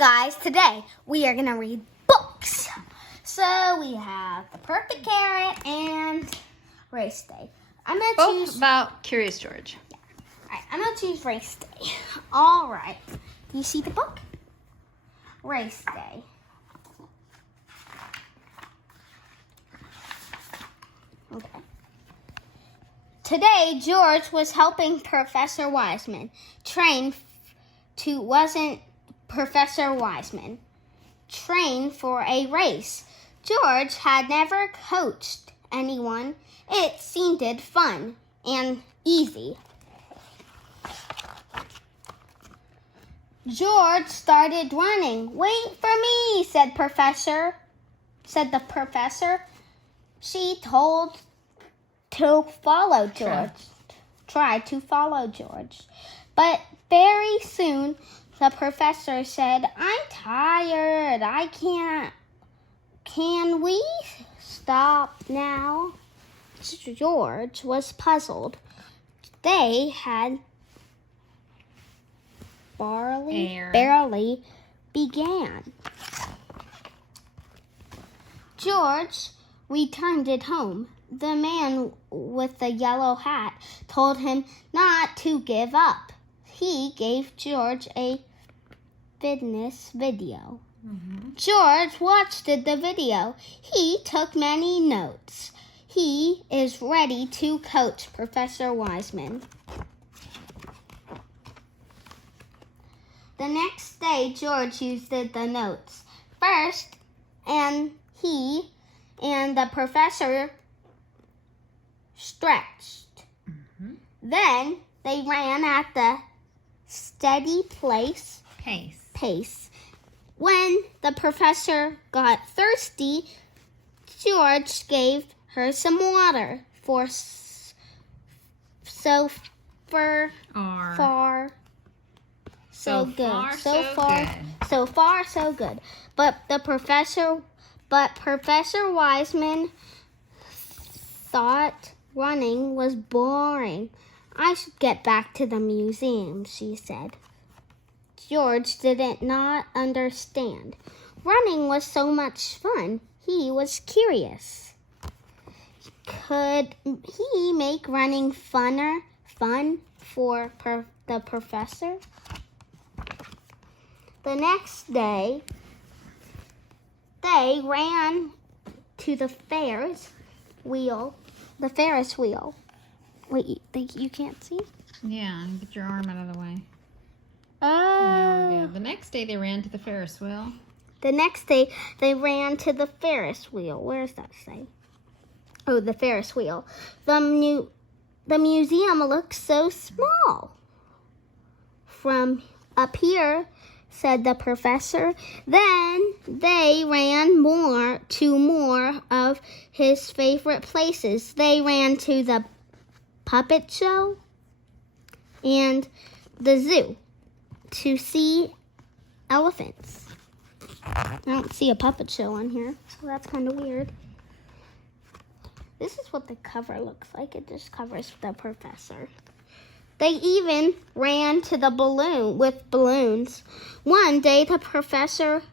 guys, today we are going to read books. So we have The Perfect Carrot and Race Day. I'm going to choose about Curious George. Yeah. Alright, I'm going to choose Race Day. Alright. Do you see the book? Race Day. Okay. Today, George was helping Professor Wiseman train for a race. George had never coached anyone. It seemed fun and easy. George started running. "Wait for me," said the professor. She tried to follow George. But very soon, the professor said, "I'm tired. I can't. Can we stop now?" George was puzzled. They had barely began. George returned it home. The man with the yellow hat told him not to give up. He gave George a fitness video. George watched the video. He took many notes. He is ready to coach Professor Wiseman. The next day, George used the notes first, and he and the professor stretched. Then they ran at the steady pace. When the professor got thirsty, George gave her some water. So far, so good. But Professor Wiseman thought running was boring. "I should get back to the museum," she said. George did not understand. Running was so much fun. He was curious. Could he make running fun for the professor? The next day, they ran to the Ferris wheel. Wait, you can't see? Yeah, get your arm out of the way. Oh. There we go. The next day they ran to the Ferris wheel. The next day they ran to the Ferris wheel. Where does that say? Oh, the Ferris wheel. The museum looks so small from up here, said the professor. Then they ran to more of his favorite places. They ran to the puppet show and the zoo to see elephants. I don't see a puppet show on here, so that's kind of weird. This is what the cover looks like. It just covers the professor. They even ran to the balloons. One day, the professor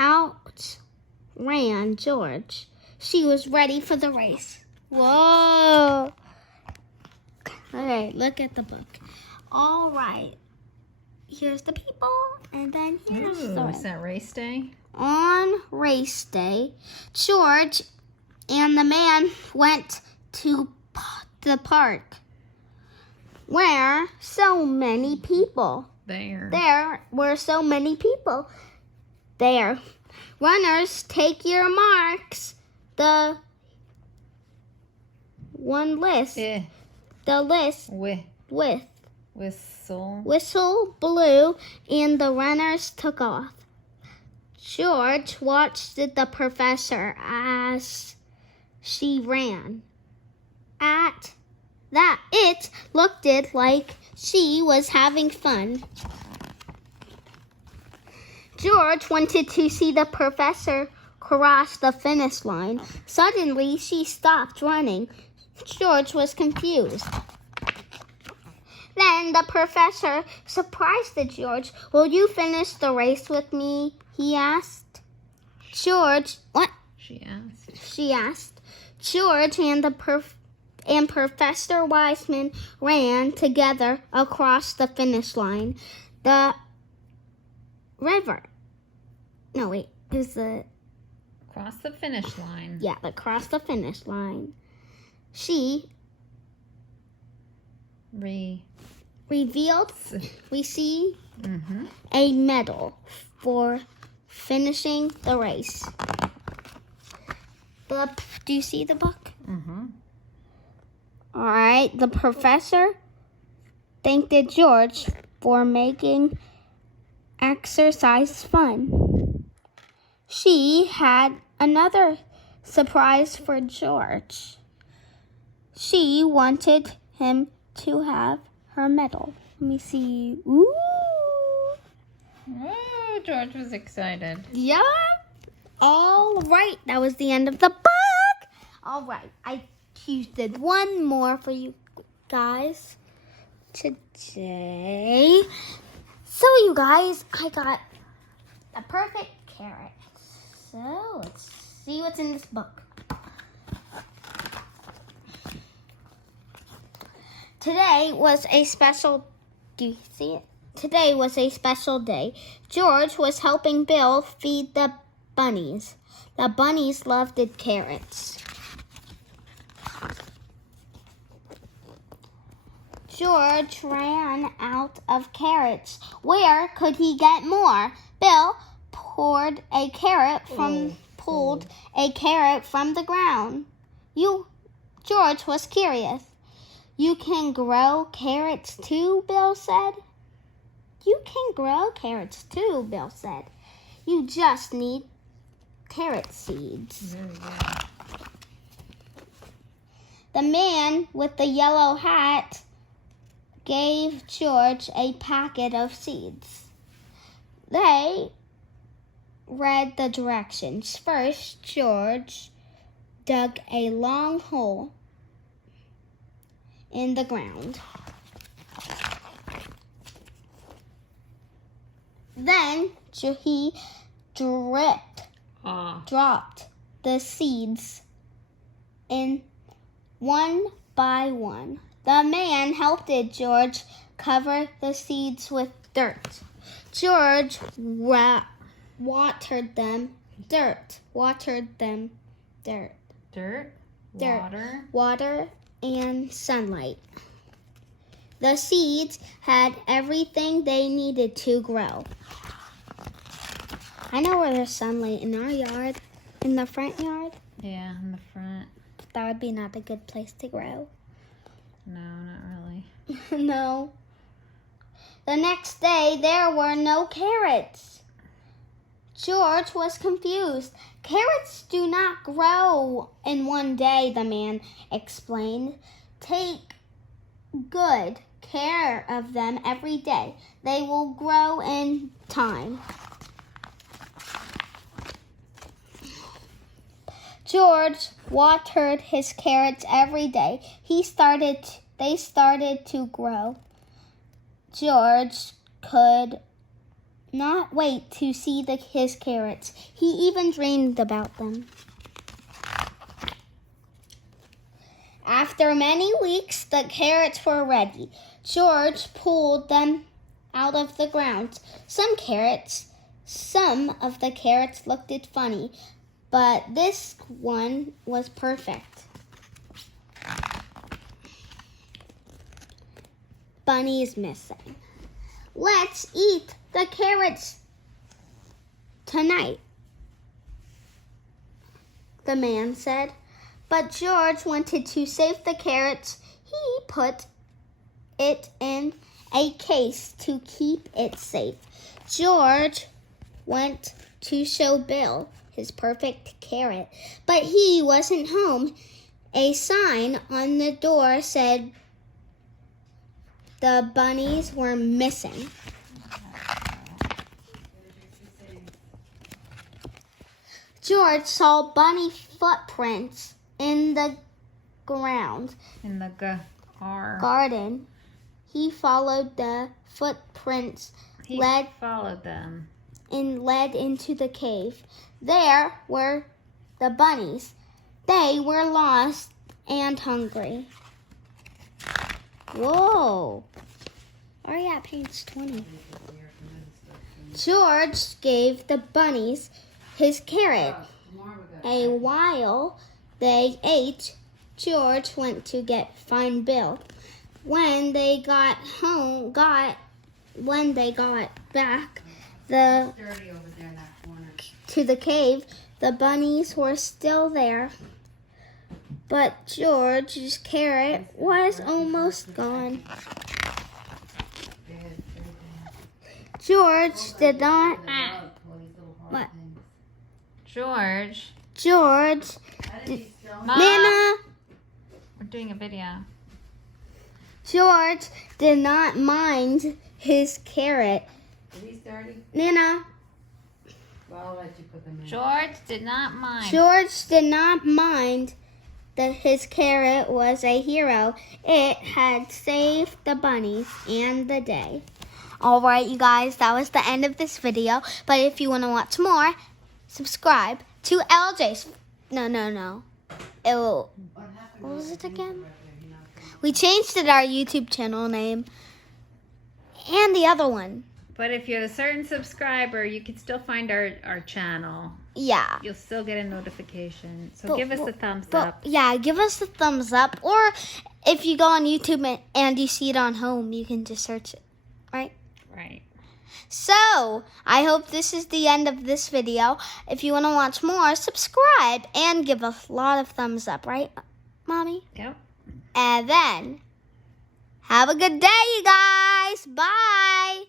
outran George. She was ready for the race. Whoa! Okay, look at the book. All right. Here's the people, and then here's the Is that Race Day? On Race Day, George and the man went to the park. Where so many people. There were so many people there. Runners, take your marks. The list whistle blew, and the runners took off. George watched the professor as she ran. At that, it looked like she was having fun. George wanted to see the professor cross the finish line. Suddenly, she stopped running. George was confused. Then the professor surprised George. Will you finish the race with me? He asked. George, what? She asked. She asked. George and Professor Wiseman ran together across the finish line. The river. No, wait. Is the Across the finish line. Yeah, across the finish line. She revealed we see a medal for finishing the race. Do you see the book? All right. The professor thanked George for making exercise fun. She had another surprise for George. She wanted him to have her medal. Let me see. Ooh. Oh, George was excited. Yeah. All right. That was the end of the book. All right. I did one more for you guys today. So, you guys, I got a perfect carrot. So, let's see what's in this book. Today was a special, do you see it? Today was a special day. George was helping Bill feed the bunnies. The bunnies loved the carrots. George ran out of carrots. Where could he get more? Bill pulled a carrot from the ground. George was curious. You can grow carrots too, Bill said. You can grow carrots too, Bill said. You just need carrot seeds. Very good. The man with the yellow hat gave George a packet of seeds. They read the directions. First, George dug a long hole in the ground. Then he dropped the seeds in one by one. The man helped George cover the seeds with dirt. George watered them. Dirt. Water and sunlight. The seeds had everything they needed to grow. I know where there's sunlight in our yard, in the front yard. Yeah, in the front. That would be not a good place to grow. No, not really. No. The next day, there were no carrots. George was confused. Carrots do not grow in one day, the man explained. Take good care of them every day. They will grow in time. George watered his carrots every day. They started to grow. George could not wait to see his carrots. He even dreamed about them. After many weeks, the carrots were ready. George pulled them out of the ground. Some of the carrots looked funny, but this one was perfect. Bunny is missing. Let's eat the carrots tonight, the man said. But George wanted to save the carrots. He put it in a case to keep it safe. George went to show Bill his perfect carrot, but he wasn't home. A sign on the door said the bunnies were missing. George saw bunny footprints in the ground. In the garden. He followed the footprints He led followed them. and led into the cave. There were the bunnies. They were lost and hungry. Whoa. Are you at page 20? George gave the bunnies his carrot. A while they ate, George went to find Bill. When they got back to the cave, the bunnies were still there, but George's carrot was almost gone. George did not. What? George. Mom, Nana. we're doing a video. George did not mind his carrot. Nana. Well, I'll let you put them in. George did not mind. George did not mind that his carrot was a hero. It had saved the bunnies and the day. All right, you guys, that was the end of this video. But if you want to watch more, subscribe to LJ's. No. What was it again? We changed it our YouTube channel name. And the other one. But if you're a certain subscriber, you can still find our channel. Yeah. You'll still get a notification. So give us a thumbs up. Yeah, give us a thumbs up. Or if you go on YouTube and you see it on home, you can just search it. Right? Right. So, I hope this is the end of this video. If you want to watch more, subscribe and give us a lot of thumbs up. Right, Mommy? Yep. And then, have a good day, you guys. Bye.